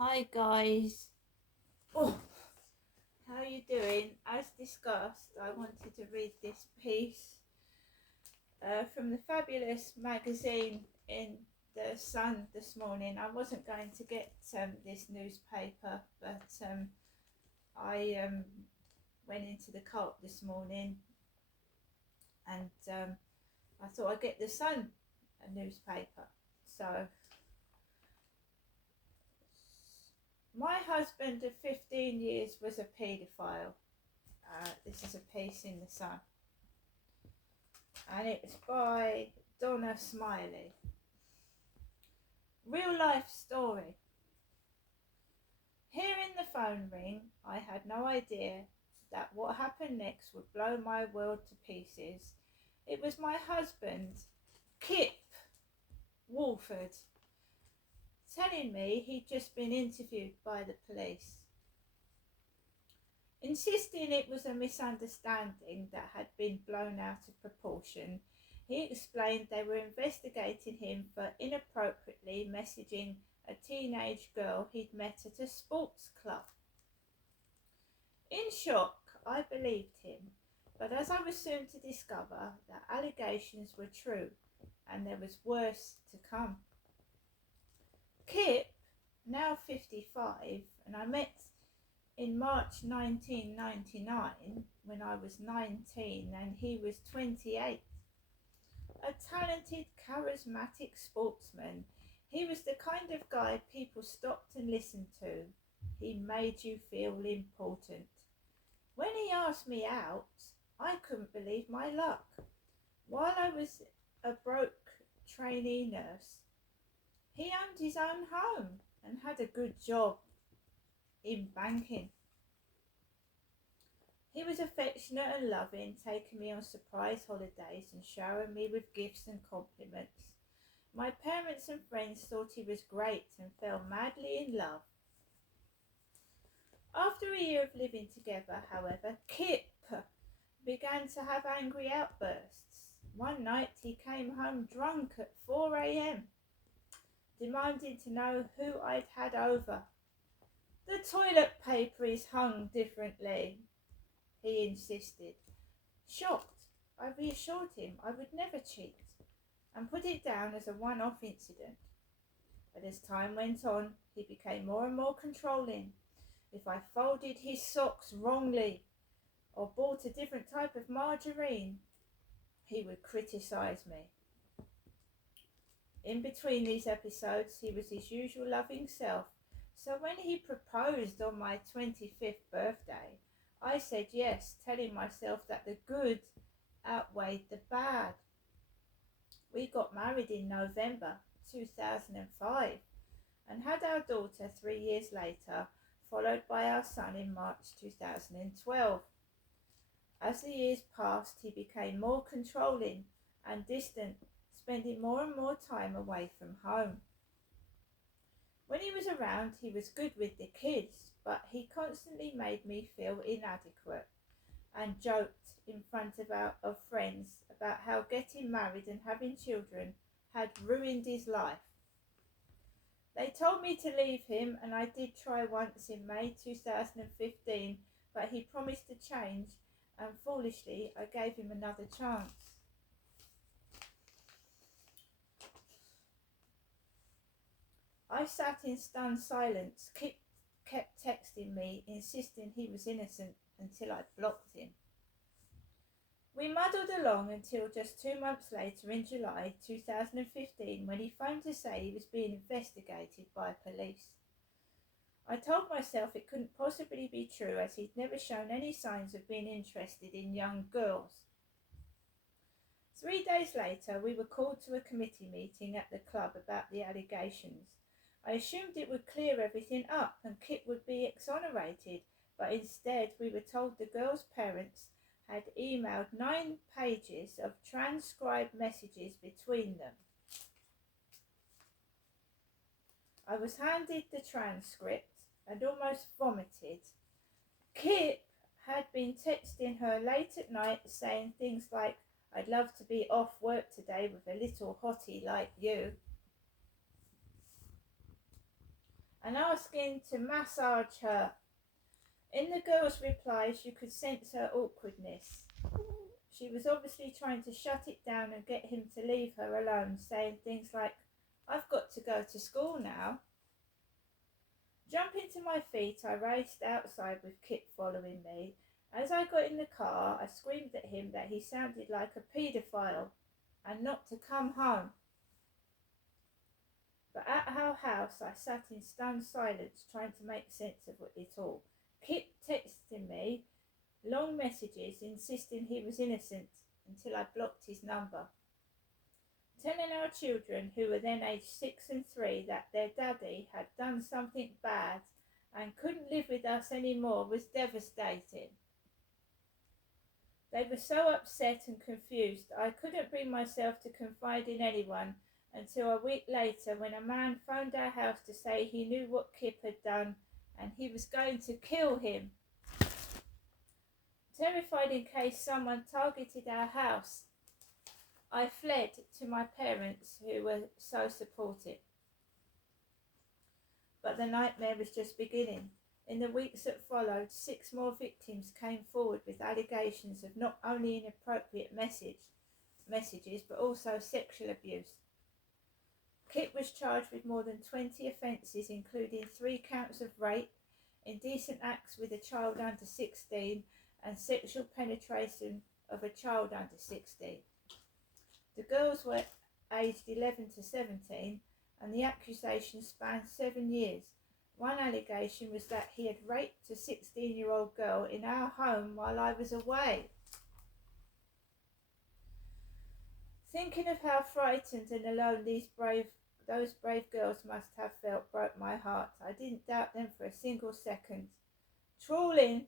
Hi guys. Oh, how are you doing? As discussed, I wanted to read this piece from the fabulous magazine in the Sun this morning. I wasn't going to get this newspaper, but I went into the cult this morning and I thought I'd get the Sun a newspaper. So my husband of 15 years was a paedophile. This is a piece in the Sun, and it's by Donna Smiley. Real life story. Hearing the phone ring, I had no idea that what happened next would blow my world to pieces. It was my husband, Kip Walford, telling me he'd just been interviewed by the police, insisting it was a misunderstanding that had been blown out of proportion. He explained they were investigating him for inappropriately messaging a teenage girl he'd met at a sports club. In shock, I believed him, but as I was soon to discover, the allegations were true and there was worse to come. Kip, now 55, and I met in March 1999 when I was 19 and he was 28. A talented, charismatic sportsman. He was the kind of guy people stopped and listened to. He made you feel important. When he asked me out, I couldn't believe my luck. While I was a broke trainee nurse, he owned his own home and had a good job in banking. He was affectionate and loving, taking me on surprise holidays and showering me with gifts and compliments. My parents and friends thought he was great and fell madly in love. After a year of living together, however, Kip began to have angry outbursts. One night he came home drunk at 4 a.m, demanding to know who I'd had over. The toilet paper is hung differently, he insisted. Shocked, I reassured him I would never cheat and put it down as a one-off incident. But as time went on, he became more and more controlling. If I folded his socks wrongly or bought a different type of margarine, he would criticise me. In between these episodes, he was his usual loving self. So when he proposed on my 25th birthday, I said yes, telling myself that the good outweighed the bad. We got married in November 2005 and had our daughter 3 years later, followed by our son in March 2012. As the years passed, he became more controlling and distant, spending more and more time away from home. When he was around, he was good with the kids, but he constantly made me feel inadequate and joked in front of friends about how getting married and having children had ruined his life. They told me to leave him, and I did try once in May 2015, but he promised to change, and foolishly I gave him another chance. I sat in stunned silence. Kip kept texting me, insisting he was innocent, until I blocked him. We muddled along until just 2 months later, in July 2015, when he phoned to say he was being investigated by police. I told myself it couldn't possibly be true, as he'd never shown any signs of being interested in young girls. 3 days later, we were called to a committee meeting at the club about the allegations. I assumed it would clear everything up and Kip would be exonerated, but instead we were told the girls' parents had emailed 9 pages of transcribed messages between them. I was handed the transcript and almost vomited. Kip had been texting her late at night saying things like, "I'd love to be off work today with a little hottie like you," and asking to massage her. In the girl's replies, you could sense her awkwardness. She was obviously trying to shut it down and get him to leave her alone, saying things like, "I've got to go to school now." Jumping to my feet, I raced outside with Kip following me. As I got in the car, I screamed at him that he sounded like a paedophile and not to come home. But at our house, I sat in stunned silence, trying to make sense of it all. Kip texted me long messages insisting he was innocent until I blocked his number. Telling our children, who were then aged 6 and 3, that their daddy had done something bad and couldn't live with us anymore was devastating. They were so upset and confused I couldn't bring myself to confide in anyone until a week later, when a man phoned our house to say he knew what Kip had done and he was going to kill him. Terrified in case someone targeted our house, I fled to my parents, who were so supportive. But the nightmare was just beginning. In the weeks that followed, 6 more victims came forward with allegations of not only inappropriate messages but also sexual abuse. Kit was charged with more than 20 offences, including 3 counts of rape, indecent acts with a child under 16, and sexual penetration of a child under 16. The girls were aged 11 to 17, and the accusation spanned 7 years. One allegation was that he had raped a 16-year-old girl in our home while I was away. Thinking of how frightened and alone those brave girls must have felt broke my heart. I didn't doubt them for a single second. Trawling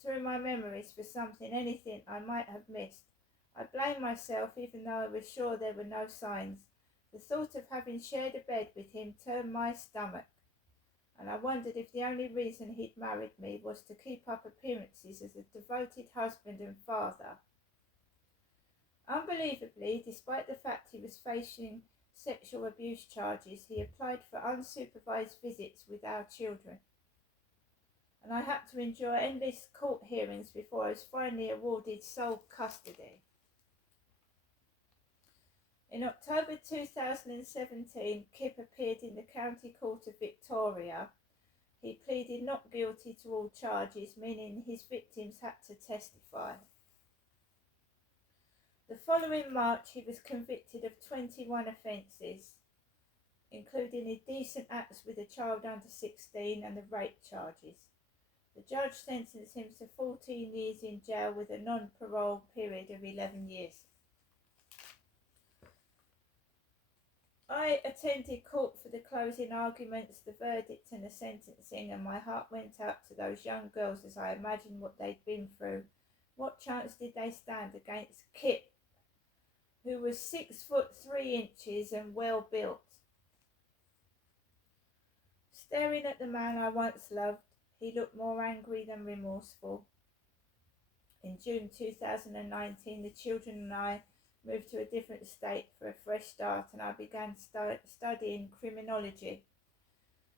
through my memories for anything I might have missed, I blamed myself, even though I was sure there were no signs. The thought of having shared a bed with him turned my stomach, and I wondered if the only reason he'd married me was to keep up appearances as a devoted husband and father. Unbelievably, despite the fact he was facing sexual abuse charges, he applied for unsupervised visits with our children, and I had to endure endless court hearings before I was finally awarded sole custody. In October 2017, Kip appeared in the County Court of Victoria. He pleaded not guilty to all charges, meaning his victims had to testify. The following March, he was convicted of 21 offences, including indecent acts with a child under 16 and the rape charges. The judge sentenced him to 14 years in jail with a non-parole period of 11 years. I attended court for the closing arguments, the verdict and the sentencing, and my heart went out to those young girls as I imagined what they'd been through. What chance did they stand against Kip, who was 6'3" and well built? Staring at the man I once loved, he looked more angry than remorseful. In June 2019, the children and I moved to a different state for a fresh start, and I began studying criminology.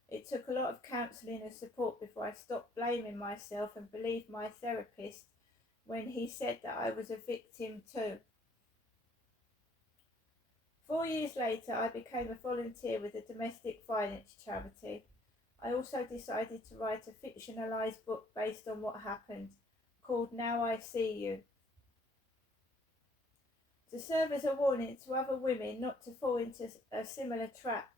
It took a lot of counselling and support before I stopped blaming myself and believed my therapist when he said that I was a victim too. 4 years later, I became a volunteer with a domestic violence charity. I also decided to write a fictionalised book based on what happened, called Now I See You, to serve as a warning to other women not to fall into a similar trap.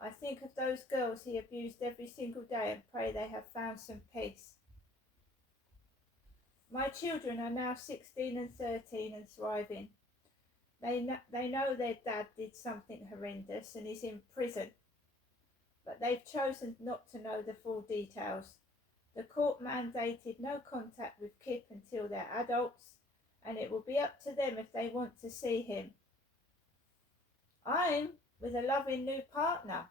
I think of those girls he abused every single day and pray they have found some peace. My children are now 16 and 13 and thriving. They know their dad did something horrendous and is in prison, but they've chosen not to know the full details. The court mandated no contact with Kip until they're adults, and it will be up to them if they want to see him. I'm with a loving new partner,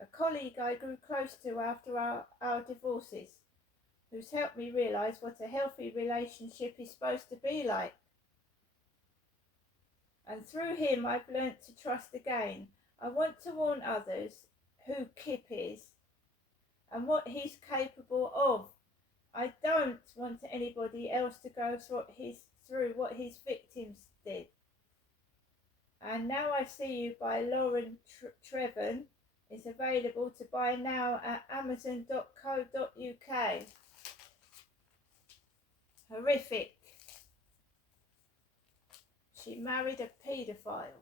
a colleague I grew close to after our divorces, who's helped me realise what a healthy relationship is supposed to be like. And through him I've learnt to trust again. I want to warn others who Kip is and what he's capable of. I don't want anybody else to go through what his victims did. And Now I See You by Lauren Trevans is available to buy now at amazon.co.uk. Horrific. She married a paedophile.